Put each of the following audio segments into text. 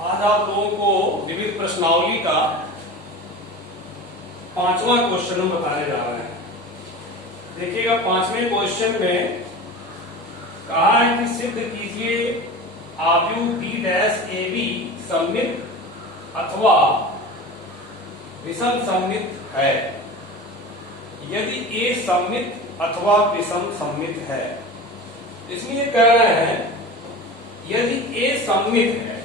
आज आप लोगों को विविध प्रश्नावली का 5वां क्वेश्चन हम बताने जा रहे हैं। देखिएगा 5वें क्वेश्चन में कहा है कि सिद्ध कीजिए आव्यूह बी डैश ए बी सममित अथवा विषम सममित है। यदि ए सममित अथवा विषम सममित है, इसमें ये कह रहे हैं यदि ए सममित है,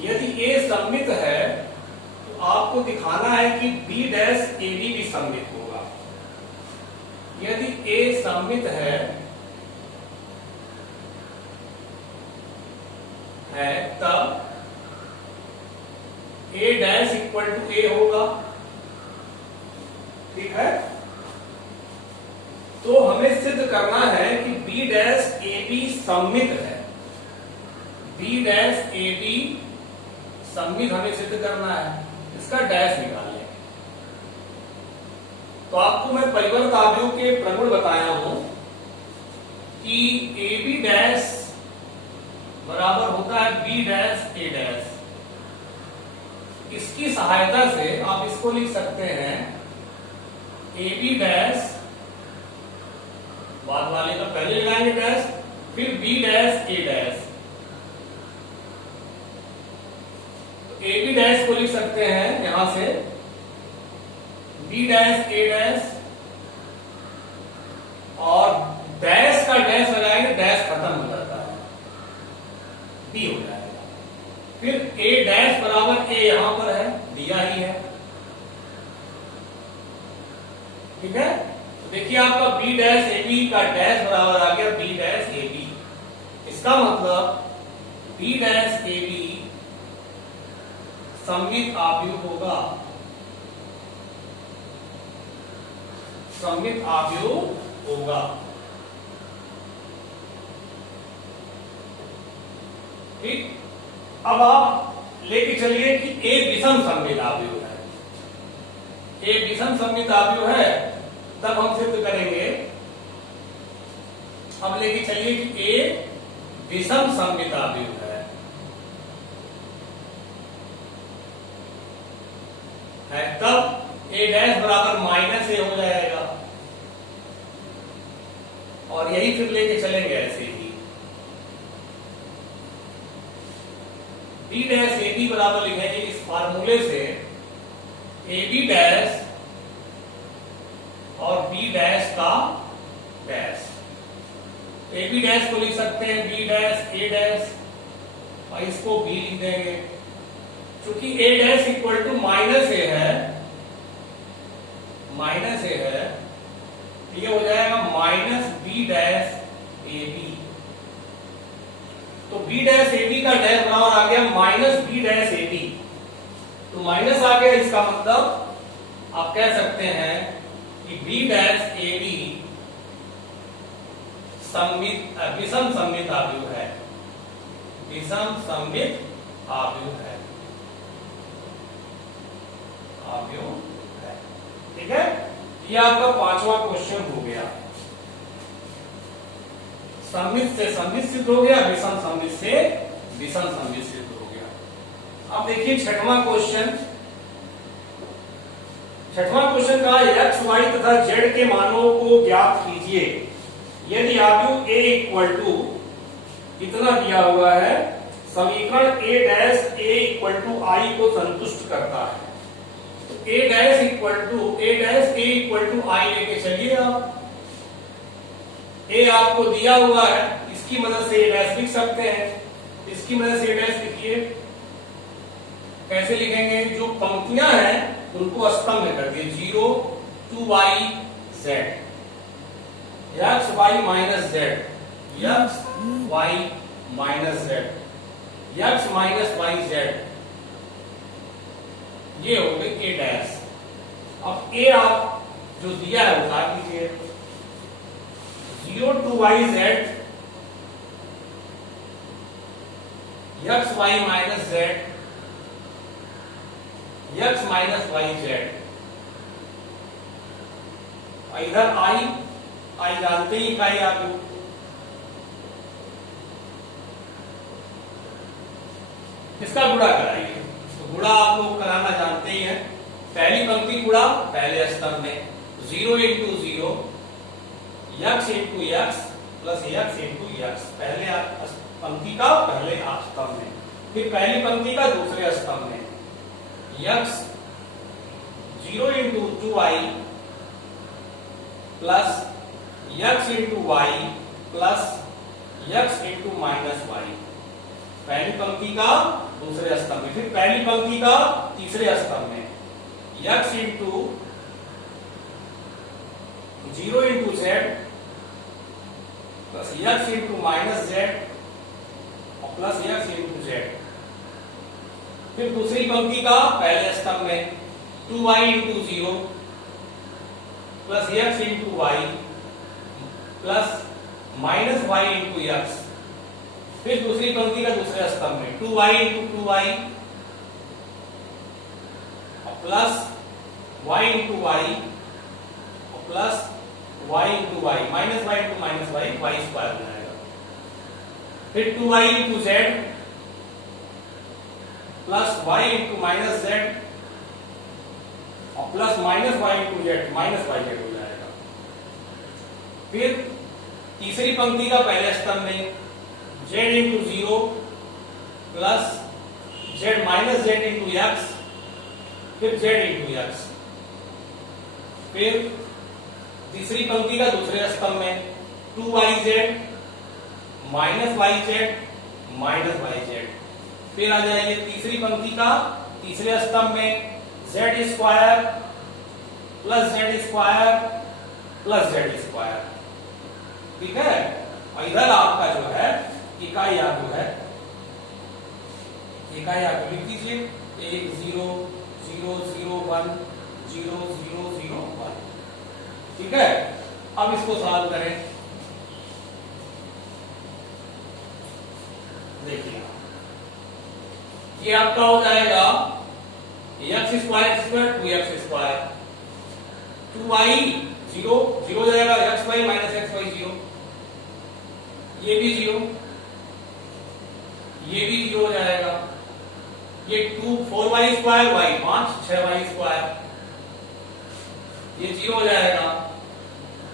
यदि ए सममित है तो आपको दिखाना है कि बी डैश ए बी भी सममित होगा। यदि ए सममित है तब ए डैश इक्वल टू ए होगा। ठीक है, तो हमें सिद्ध करना है कि बी डैश ए बी सममित है। बी डैश ए बी सममित हमें सिद्ध करना है, इसका डैश निकालने। तो आपको मैं परिवर्त आव्यूह के प्रगुण बताया हूं कि ए बी डैश बराबर होता है बी डैश ए डैश। इसकी सहायता से आप इसको लिख सकते हैं ए बी डैश, बाद वाले का पहले लगाएंगे डैश, फिर बी डैश ए डैश। तो ए बी डैश को लिख सकते हैं यहां से बी डैश ए डैश, और डैश का डैश लगाएंगे, डैश खत्म हो जाता है, बी हो जाएगा। फिर ए डैश बराबर ए यहां पर है, दिया ही है। ठीक है, तो देखिए आपका बी डैश ए बी का डैश बराबर आ गया बी डैश ए बी। इसका मतलब बी डैश ए बी सममित आव्यूह होगा। सममित आव्यूह होगा। ठीक, अब आप लेके चलिए कि ए विषम सममित आव्यूह है। ए विषम सममित आव्यूह है तब हम सिद्ध करेंगे। अब लेके चलिए कि ए विषम सममित आव्यूह है तब ए डैश बराबर माइनस ए हो जाएगा, और यही फिर लेके चलेंगे ऐसे ही। बी डैश ए बी बराबर लिखेंगे इस फार्मूले से ए बी डैश और बी डैश का डैश। ए बी डैश को लिख सकते हैं बी डैश ए डैश, और इसको बी लिख देंगे। चूंकि A dash equal to minus A है, माइनस ए है, ये हो जाएगा minus B dash A B. तो बी डैश ए बी का डैश बराबर आ गया minus B dash A B. तो माइनस आ गया, इसका मतलब आप कह सकते हैं कि बी डैश ए बी सममित विषम सममित आव्यूह है। विषम सममित आव्यूह है, आव्यूह है। ठीक है, ये आपका 5वां क्वेश्चन हो गया। सममित से सममित सिद्ध हो गया, विषम सममित से विषम सममित सिद्ध हो गया। अब देखिए 6वां क्वेश्चन। 6वां क्वेश्चन का एक्स वाई तथा जेड के मानों को ज्ञात कीजिए यदि आव्यूह ए इक्वल टू कितना दिया हुआ है, समीकरण ए डैश ए इक्वल टू आई को संतुष्ट करता है। तो ए डैश ए इक्वल टू आई लेके चलिए आप। ए आपको दिया हुआ है, इसकी मदद से ए डैश लिख सकते हैं, इसकी मदद से ए डैश लिखिए। कैसे लिखेंगे? जो पंक्तियां हैं उनको स्तंभ में कर दिए, 0 2 y z, x y minus z, x y minus z, x minus y z, ये हो गई ए डैश। अब ए आप जो दिया है उठा लीजिए, 0 2 y z, x y minus z, x minus y z। इधर आई जानते ही इकाई आ गई, इसका गुणा कराइए। तो गुणा आप लोग कराना जानते ही हैं। पहली पंक्ति गुणा पहले स्तंभ में 0 into 0 x into x plus x into x, पहले पंक्ति का पहले स्तंभ में, फिर पहली पंक्ति का दूसरे स्तंभ में x 0 into 2y plus x into y plus x into minus y, पहली पंक्ति का दूसरे स्तंभ में, फिर पहली पंक्ति का तीसरे स्तंभ में x into 0 into z plus x into minus z और प्लस यक्स इंटू जेड, फिर दूसरी पंक्ति का पहले स्तंभ में 2y into 0 plus x into y plus minus y into x, फिर दूसरी पंक्ति का दूसरे स्तंभ में 2y into 2y plus y into y plus y into y minus y into minus y, y square हो जाएगा, फिर 2y into z plus y into minus z और plus minus y into z, minus y z हो जाएगा, फिर तीसरी पंक्ति का पहले स्तंभ में z into 0 plus z minus Z into x, फिर z इंटू यक्स, फिर तीसरी पंक्ति का दूसरे स्तंभ में 2yz minus yz minus yz, फिर आ जाइए तीसरी पंक्ति का तीसरे स्तंभ में z square plus z square plus z square, ठीक है। और इधर आपका जो है इकाई आप जो है इकाई आप लिख दीजिए 1 0 0 0 1 0 0 0 1, ठीक है। अब इसको सॉल्व करें, देखिए ये आपका हो जाएगा x square square 2x square 2y 0 0 जाएगा x y minus x y 0, ये भी 0, ये भी 0 हो जाएगा, ये 2 4y square y 5 6y square, ये 0 हो जाएगा,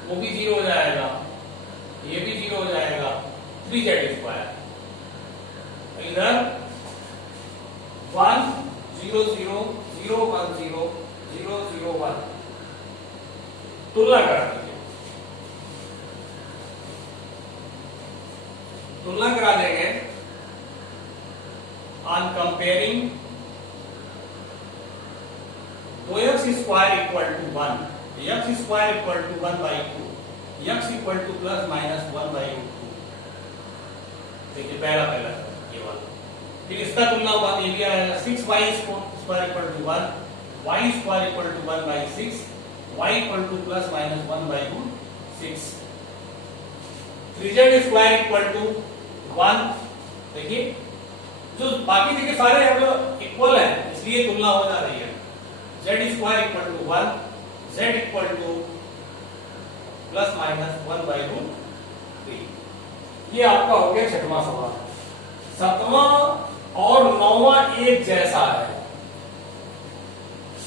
वो भी 0 हो जाएगा, ये भी 0 हो जाएगा, 3z स्क्वायर, इधर 1 0 0 0 1 0 0 0 1, तुलना करा दीजिए, तुलना करा देंगे on comparing 2x square equal to 1 x square equal to 1 by 2 x equal to plus minus 1 by 2, देखिए पहला ये वाला, फिर इसका तुलना हुआ ये भी आएगा 6y square equal to 1 y square equal to 1 by 6 y equal to plus minus 1 by 6, 3z square equal to 1, देखिए जो बाकी देखिए सारे हम लोग इक्वल है इसलिए तुलना हो जा रही है, z square equal to 1 z equal to plus minus 1 by 3, ये आपका हो गया छठवां सवाल। सातवां और नौवां एक जैसा है,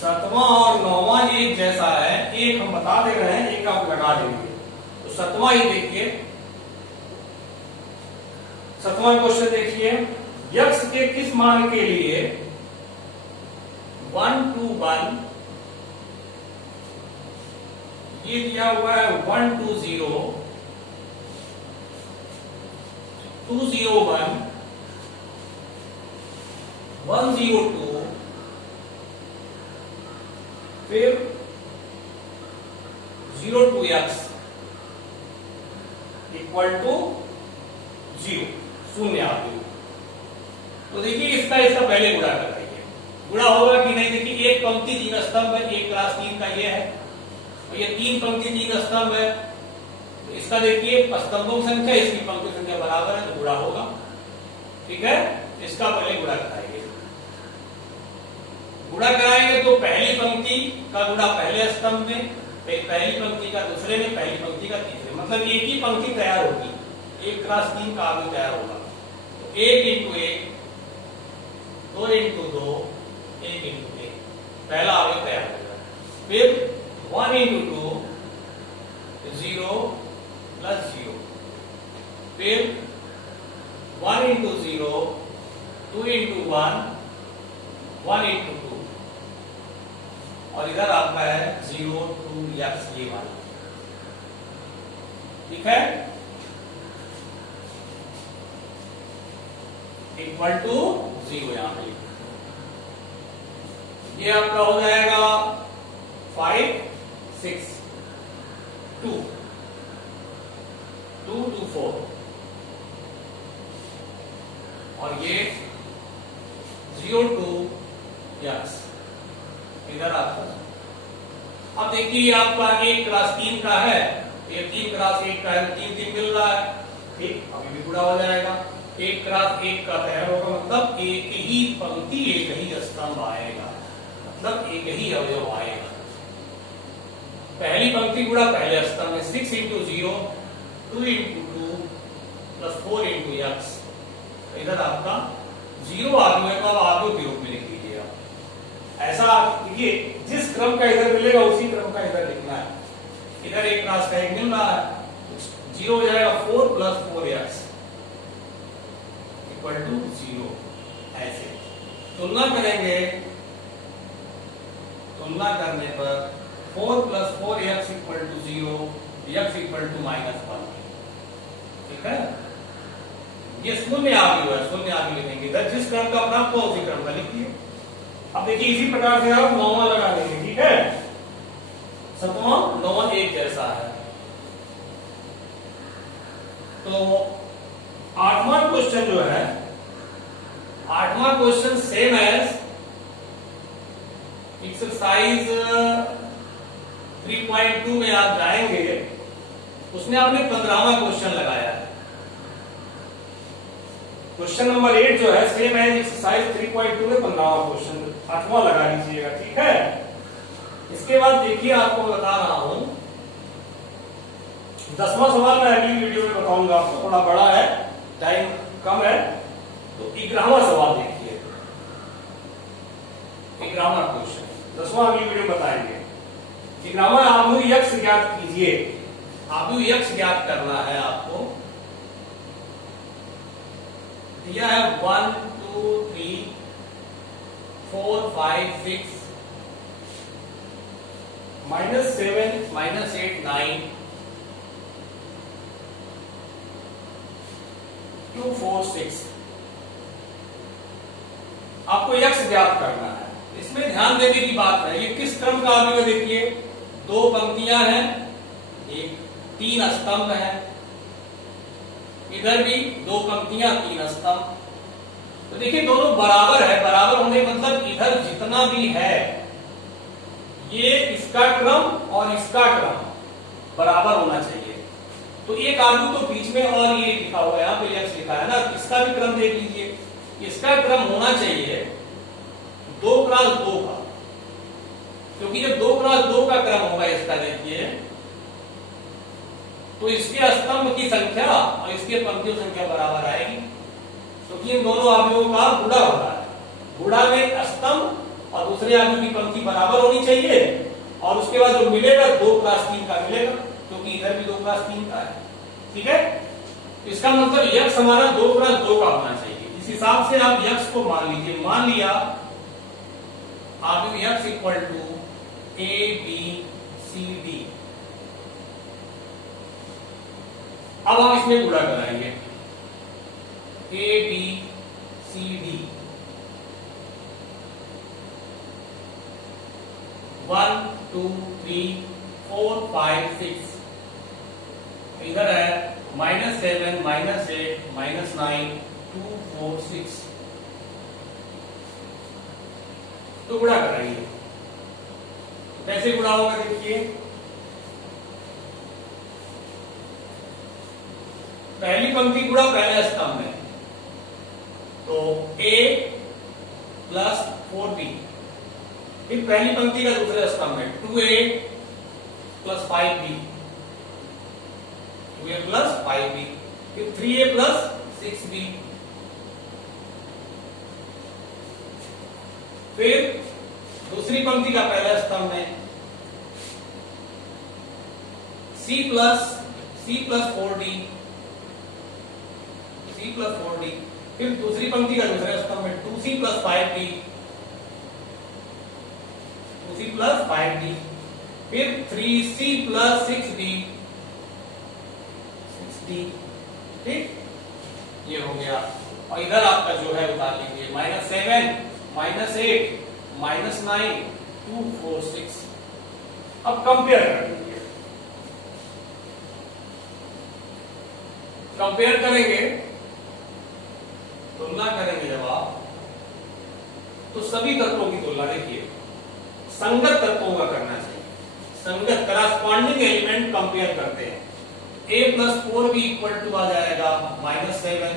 सातवां और नौवां एक जैसा है, एक हम बता दे रहे हैं एक आप लगा देंगे, तो सातवां ही देखिए, सातवां क्वेश्चन देखिए, यक्स के किस मान के लिए 1 2 1 ये दिया हुआ है 1 2 0 2 0 1 1 0 2, फिर 0 2x इक्वल टू 0 शून्य आ गई, तो देखिए इसका पहले गुणा कर देंगे, गुणा होगा कि नहीं, देखिए एक पंक्ति 3 स्तंभ है, एक क्लास 3 का ये है, और ये 3 पंक्ति 3 स्तंभ है, तो इसका देखिए स्तंभों की संख्या इसकी पंक्ति संख्या बराबर है, तो गुणा होगा, ठीक है। इसका पहले गुणा कराएंगे, गुणा कराएंगे तो पहली पंक्ति का गुणा पहले स्तंभ में, पहली पंक्ति का दूसरे में, पहली पंक्ति का तीसरे, मतलब एक ही पंक्ति तैयार होगी, एक क्लास 3 का आगे तैयार होगा, तो 1 इंटू 1 2 इंटू 2 1 इंटू 1, पहला अवयव तैयार हो गया। फिर 1 इंटू 2 0 प्लस 0, फिर 1 इंटू 0 2 इंटू 1 1 इंटू 2, और इधर आपका है 0 2 x ये वाला, ठीक है, इक्वल टू 0 यहां पे। ये आपका हो जाएगा 5 6 2 2 2 4, और ये 0 2 x इधर आपका। अब देखिए आपका 1 क्रॉस 3 का है, ये 3 क्रॉस 1 का है, 3 3 मिल रहा है, ठीक, अभी भी पूरा हो जाएगा। 1 क्रॉस 1 का तैयार होगा, मतलब एक ही पंक्ति एक ही स्तंभ आएगा, मतलब एक ही अवयव आएगा। पहली पंक्ति गुणा पहले स्तंभ में 6 into 0 2 into 2 plus 4 into x, इधर आपका 0 आगू है, तो अब आगू के रूप में लिख लीजिए आप। ऐसा देखिए, जिस क्रम का इधर मिलेगा उसी क्रम का इधर लिखना है। इधर 1 क्रॉस का 1 मिल रहा है, 0 हो जाएगा 4 प्लस 4x इक्वल टू 0। ऐसे तुलना करेंगे, तुलना करने पर 4 plus 4x equal to 0, x equal to -1, ठीक है। ये शून्य आगे हुआ है, शून्य आगे लिखेंगे, इधर जिस क्रम का प्राप्त हो उसी क्रम का लिखिए। अब देखिए इसी प्रकार से आप नौवां लगा देंगे, ठीक है, सतवां नौवां एक जैसा है। तो 8वां क्वेश्चन जो है, 8वां क्वेश्चन सेम एज एक्सरसाइज 3.2 में आप जाएंगे, उसने आपने 15वां क्वेश्चन लगाया है। क्वेश्चन नंबर 8 जो है सेम एज एक्सरसाइज 3.2 में 15वां क्वेश्चन 8वां लगा लीजिएगा, ठीक है। इसके बाद देखिए आपको बता रहा हूं 10वां सवाल मैं अगली वीडियो में बताऊंगा आपको, थोड़ा बड़ा है, टाइम कम है। तो 11वां सवाल देखिए, 11वां क्वेश्चन, 10वां अगली वीडियो में बताएंगे। 11वां आव्यूह x ज्ञात कीजिए। आव्यूह x ज्ञात करना है आपको। दिया है 1 2 3 4 5 6 -7 -8 9 2 4 6। आपको x ज्ञात करना है। इसमें ध्यान देने की बात है, ये किस क्रम का आव्यूह है देखिए, 2 पंक्तियां हैं, एक 3 स्तंभ है, इधर भी 2 पंक्तियां 3 स्तंभ। तो देखिए दोनों बराबर है, बराबर होने मतलब इधर जितना भी है ये इसका क्रम और इसका क्रम बराबर होना चाहिए। तो एक आव्यूह तो बीच में, और ये लिखा हुआ है, यहाँ पे x लिखा है ना, इसका भी क्रम देख लीजिए, इसका क्रम होना चाहिए 2 क्रॉस 2 का, क्योंकि जब 2 क्रॉस 2 का क्रम होगा इसका देखिए, तो इसके स्तंभ की संख्या और इसके पंक्तियों संख्या बराबर आएगी, क्योंकि इन दोनों आव्यूहों का गुणा हो रहा है। गुणा में स्तंभ और दूसरे आव्यूह की पंक्ति बराबर होनी चाहिए, और उसके बाद जो मिलेगा 2 क्रॉस 3 का मिलेगा, क्योंकि इधर भी 2 क्रॉस 3 का है, ठीक है। इसका मतलब x हमारा 2 क्रॉस 2 का होना चाहिए। इस हिसाब से आप x को मान लीजिए, मान लिया आव्यूह x equal to a b c d। अब हम इसमें गुणा कराएंगे, a b c d 1 2 3 4 5 6, इधर है -7 -8 -9 2 4 6। तो गुणा कराइए, कैसे गुणा होगा देखिए, पहली पंक्ति गुणा पहले स्तंभ में, तो a प्लस 4b, फिर पहली पंक्ति का दूसरे स्तंभ में 2a plus 5b, 2a plus 5b, फिर 3a प्लस 6b, फिर दूसरी पंक्ति का पहला स्तंभ में C प्लस 4D, फिर दूसरी पंक्ति का दूसरा स्तंभ में 2C प्लस 5D, फिर 3C प्लस 6D, ठीक, ये हो गया। और इधर आपका जो है उतार लीजिए -7, -8, -9, 2, 4, 6। अब कंपेयर कर लीजिए। कंपेयर करेंगे, तुलना करेंगे जब आप, तो सभी तत्वों की तुलना देखिए संगत तत्वों का करना चाहिए। संगत करस्पॉन्डिंग एलिमेंट कंपेयर करते हैं। A प्लस 4 भी इक्वल टू आ जाएगा -7,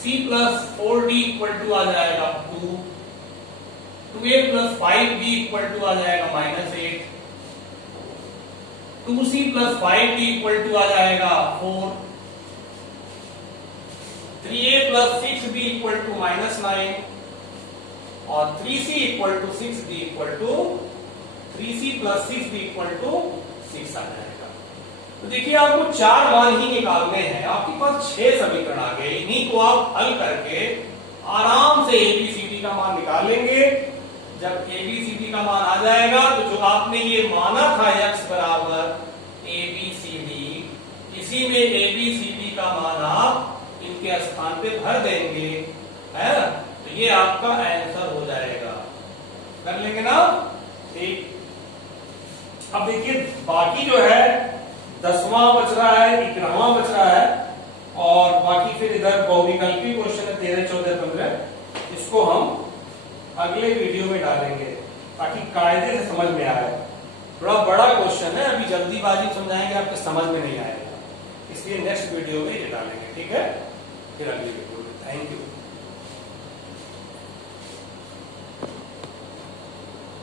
C plus 4D equal to आ जाएगा 2, 2A plus 5B equal to आ जाएगा -8, 2C plus 5D equal to आ जाएगा 4, 3A plus 6B equal to -9, और 3C equal to 6D equal to 3C plus 6D equal to 6 आ जाएगा। तो देखिए आपको 4 मान ही निकालने हैं, आपके पास 6 समीकरण आ गए। इन्हीं को आप हल करके आराम से ABCD का मान निकाल लेंगे। जब ABCD का मान आ जाएगा तो जो आपने ये माना था x बराबर ABCD, इसी में ABCD का मान आप इनके स्थान पे भर देंगे, है ना? तो ये आपका आंसर हो जाएगा। कर लेंगे ना? ठीक। अब देखिए बाकी जो है 10वां बच रहा है, 11वां बच रहा है, और बाकी फिर इधर बहुविकल्पी क्वेश्चन है 13, 14, 15। इसको हम अगले वीडियो में डालेंगे ताकि कायदे से समझ में आए। बड़ा बड़ा क्वेश्चन है, अभी जल्दीबाजी समझाएंगे आपके समझ में नहीं आएगा, इसलिए नेक्स्ट वीडियो में ये डालेंगे। ठीक है, फिर अगली वीडियो में। Thank you.